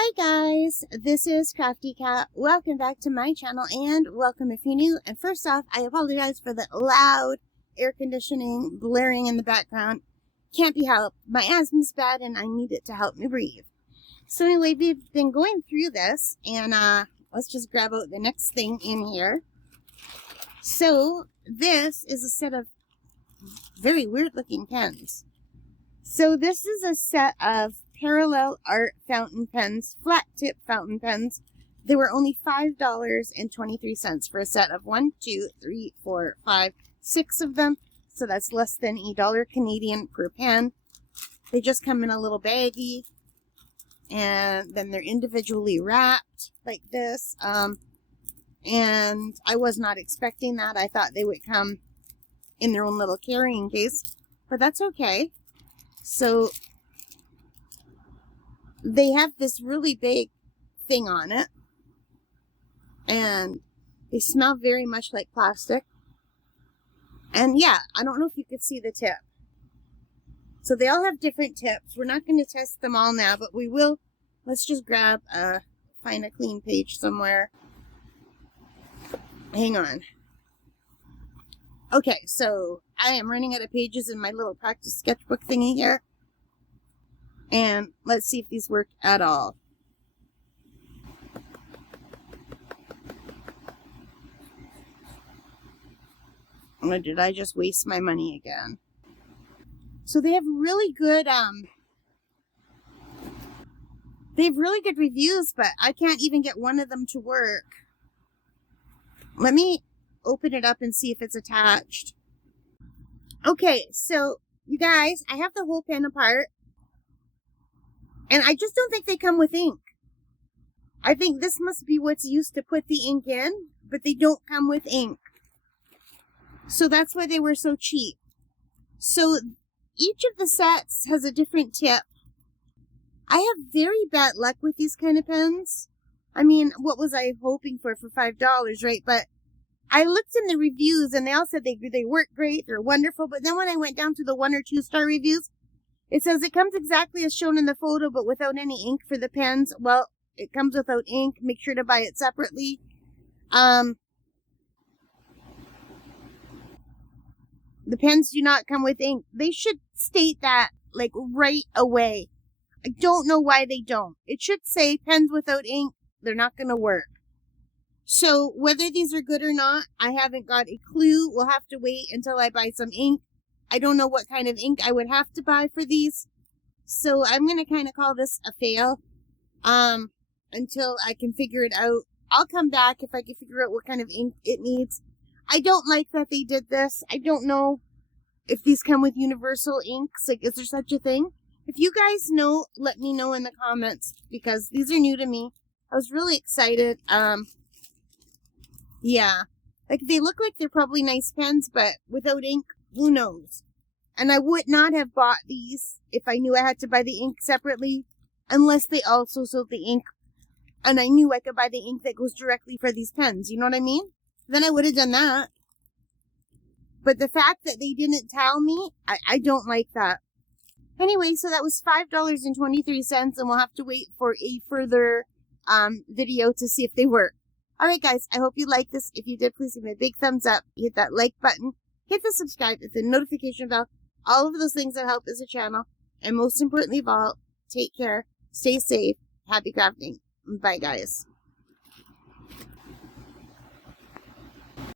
Hi guys, this is Crafty Cat. Welcome back to my channel and welcome if you're new. And first off, I apologize for the loud air conditioning blaring in the background. Can't be helped. My asthma's bad and I need it to help me breathe. So anyway, we've been going through this and let's just grab out the next thing in here. So this is a set of very weird looking pens. So this is a set of parallel art fountain pens, flat tip fountain pens. They were only $5.23 for a set of 1, 2, 3, 4, 5, 6 of them. So that's less than $1 Canadian per pen. They just come in a little baggie, and then they're individually wrapped like this. And I was not expecting that. I thought they would come in their own little carrying case, but that's okay. So they have this really big thing on it, and they smell very much like plastic. And yeah, I don't know if you could see the tip. So they all have different tips. We're not going to test them all now, but we will. Let's just find a clean page somewhere. Hang on. Okay, so I am running out of pages in my little practice sketchbook thingy here. And let's see if these work at all. Or did I just waste my money again? So they have really good, reviews, but I can't even get one of them to work. Let me open it up and see if it's attached. Okay, so you guys, I have the whole pen apart. And I just don't think they come with ink. I think this must be what's used to put the ink in, but they don't come with ink. So that's why they were so cheap. So each of the sets has a different tip. I have very bad luck with these kind of pens. I mean, what was I hoping for $5, right? But I looked in the reviews and they all said they work great, they're wonderful. But then when I went down to the 1 or 2 star reviews, it says it comes exactly as shown in the photo, but without any ink for the pens. Well, it comes without ink. Make sure to buy it separately. The pens do not come with ink. They should state that, like, right away. I don't know why they don't. It should say pens without ink, they're not going to work. So whether these are good or not, I haven't got a clue. We'll have to wait until I buy some ink. I don't know what kind of ink I would have to buy for these. So I'm going to kind of call this a fail. Until I can figure it out. I'll come back if I can figure out what kind of ink it needs. I don't like that they did this. I don't know if these come with universal inks. Like, is there such a thing? If you guys know, let me know in the comments, because these are new to me. I was really excited. Yeah. Like, they look like they're probably nice pens, but without ink, who knows? And I would not have bought these if I knew I had to buy the ink separately, unless they also sold the ink, and I knew I could buy the ink that goes directly for these pens. You know what I mean? Then I would have done that. But the fact that they didn't tell me, I don't like that. Anyway, so that was $5.23, and we'll have to wait for a further video to see if they work. Alright guys, I hope you liked this. If you did, please give me a big thumbs up. Hit that like button. Hit the subscribe, hit the notification bell. All of those things that help as a channel. And most importantly of all, take care, stay safe, happy crafting. Bye guys.